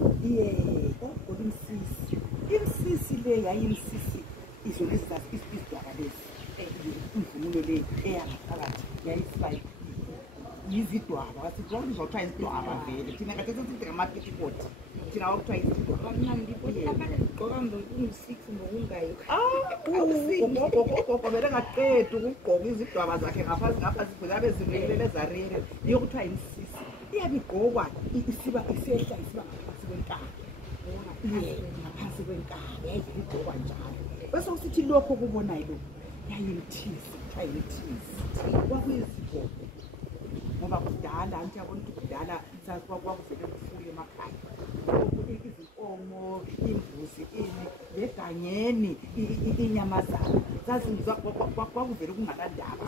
gogo imsisi le yayimsisi izona isidwaba lezi imvunulo le eyangaphakathi yayisibayi yizidwaba asithi uzothiwa izidwaba vele thina kade sithi ngamapitikoti thina wakuthiwa izidwaba kamnandi abanye gqoka ngoku-6 ngokungayo gogo vele ngaqeda ukugqoka izidwaba zakhe ngaphansi zabe zimlelele zarere yiyo kuthiwa imsisi iyabe igqokwa isehla isiba ngaphansi kwenkaba ngaphansi kwenkaba yayivele igqokwa njalo bese usithi lokho kubonayo lo yayimthisi kuthiwa yimthisi kwakuyizigogo ngoba kudala ngiyabona ukuthi kudala kwakuvele kufuye emakhaya izinkomo imbuzi leganyeni inyamazana kwakuvele kungalandaba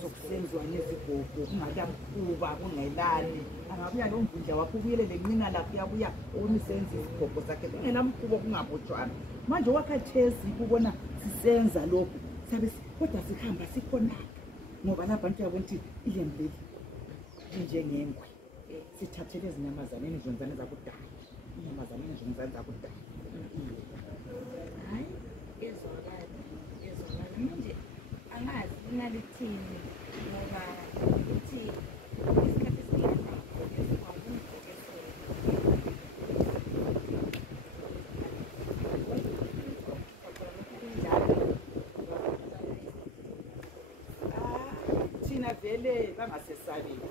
sokusenziwa nezigogo kungalamkhuba kungelani angabuya lo mvundla wakho ubuyele lenqina lapho uyabuya unisenza izigogo zakhe kungelamkhuba kungabotshwana manje wakhathesi kubona sisenza lokhu sabe kodwa sihamba sikhonaka ngoba lapha ngiyabona ukuthi ilembeli njengengwe sithathele ezinyamazaneni zonzane zakudala inyamazaneni zonzane zakudala hayi ezwakala manje angazi inalithini ngoba uthi isikhathi esilapha thina vele bangasesabile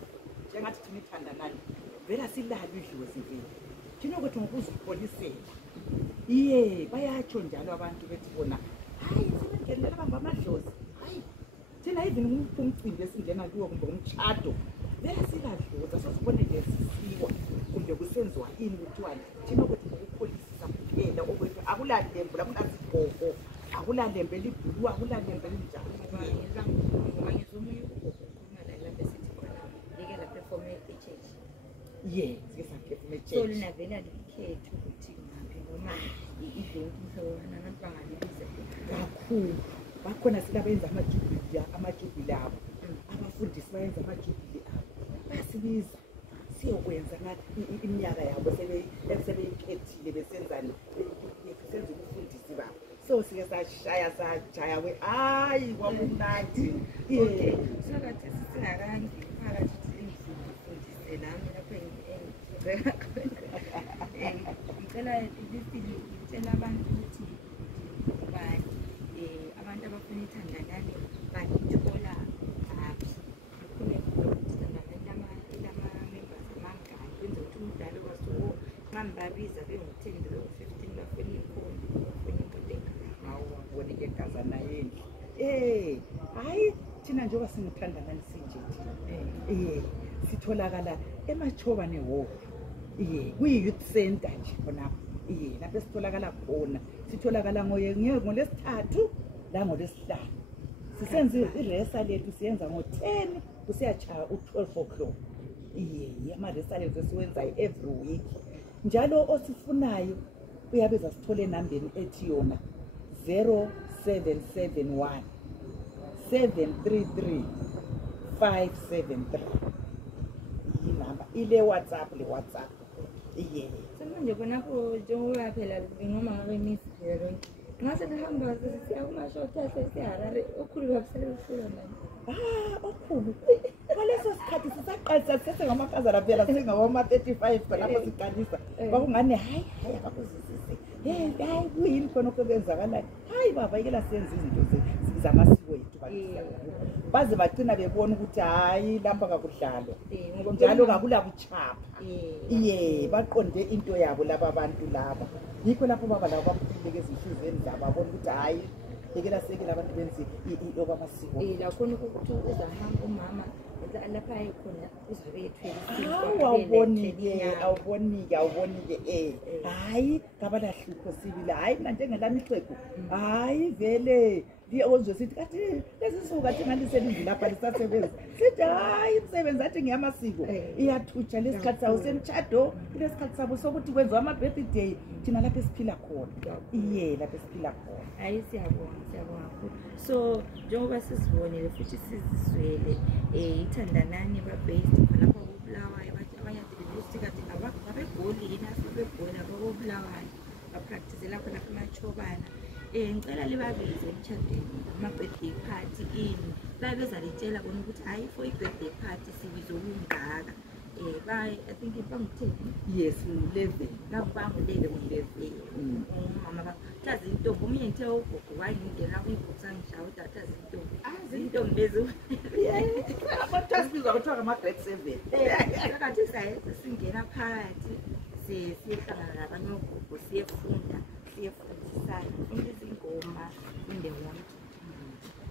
njengathi thina ithandanani vele silalo idlozi vele thina ukuthi ngokuzipholisela bayatsho njalo abantu bethi bona hayi sebengenelela bamba amadlozi hayi thina even umcimbi esingena kuwo kumbe umtshado vele siladloza sosibone nje sisiwa kumbe kusenziwa ini kuthiwani thina ukuthi ngokupholisisa kuphela okwethu akulalembu lakunasigogo akulalembe libhulu akulalembe linjalo yes ngisaphefumule so lina vele alikhethe ukuthi ngaphi noma idonki mhlobana nabantu bangalibiza kakhulu bakhona silabenza amajubili abo abafundisi bayenza amajubili abo basibiza siyokwenza iminyaka yabo sebeyikhethile besenzani besenza ubufundisi babo so sike sajaya hayi kwakumnandi sokathi sisingakanje phakathi endlini nami lapho ngicela ngitshela abantu ukuthi abantu abafuna ithandanane balithola ngaphi kukhona ithandanane lama-members amangani kwenza ukuthi umdala kwasuko mambabiza bengu-10 bengu-15 bafuna ikhona bafuna imoto awubonike gazana yendlu hayi thina njengoba singithandanani sinje sitholakala eMaTshabalala hall kuyi-youth center nje khonapho lapho esitholakala khona sitholakala ngolesithathu la ngolesihlanu sisenza iresa lethu siyenza ngo-10 kusiyachaya u-12 o'clock amaresa lethu esiwenzayo every week njalo osifunayo uyabeza sithole enambeni ethi yona 0771 733 573 inamba ile WhatsApp manje khonapho njengoba phela noma ngabe misivile lonke ngase lihamba siya kumashota sesiharare okhulu babisele ufula nani okhulu kwaleso sikhathi sisaqalisa sesengamakazana phela singawama-35 lapho siqalisa bakungani hayi abakuzwisisi hayi kuyini khona okwenzakalayo hayi baba yikela senza izinto zamasiko ethu baze bagcina bebona ukuthi hayi lapha kakudlalwa njalo kakulabuchapha baqonde into yabo laba bantu laba yikho lapho baba labo baphileke ezinhlizweni zabo babona ukuthi hayi yekela sekela abantu benze okwamasiko lakhona ukuthi uzahamba umama lapha ayikhona uzabe ethwele awubonike hayi kabalahlupho sibili hayi mina njengelami ixhegu hayi vele ozwe sithi kathi lezi suka athi ngalisele lapha lisasebenza sithi hayi umsebenzi athi ngiyamasiko iyathutsha lesikhathi sawo semtshado lesikhathi sabo sokuthi kwenziwa ama-birthday thina lapho esiphila khona lapho esiphila khona hayi siyabonga kakhulu so njengoba sizibonile futhi sizizwele ithandanani ba-based khonapho kubulawayo abanye abanye kati abegoli yini asebegoli sihlanganyela khona kuMaTshabalala. Ngicela libabize emtshadweni ama-birthday party ini baye bezalitshela bona ukuthi hayi for i-birthday party sibizo kungaka. I think bangitheni yes u-11 nakubangu-11 umama bachaza intombi omunye ngithe ugogo wayingingena kuyibhokisa ngishawo udachaza intombi intombi lezi abathasibizwa kuthiwa ngama-grade 7 akathi sayenza singena phakathi siyehlangana nabanye ogogo siyefundisana, sifunda izingoma in the morning.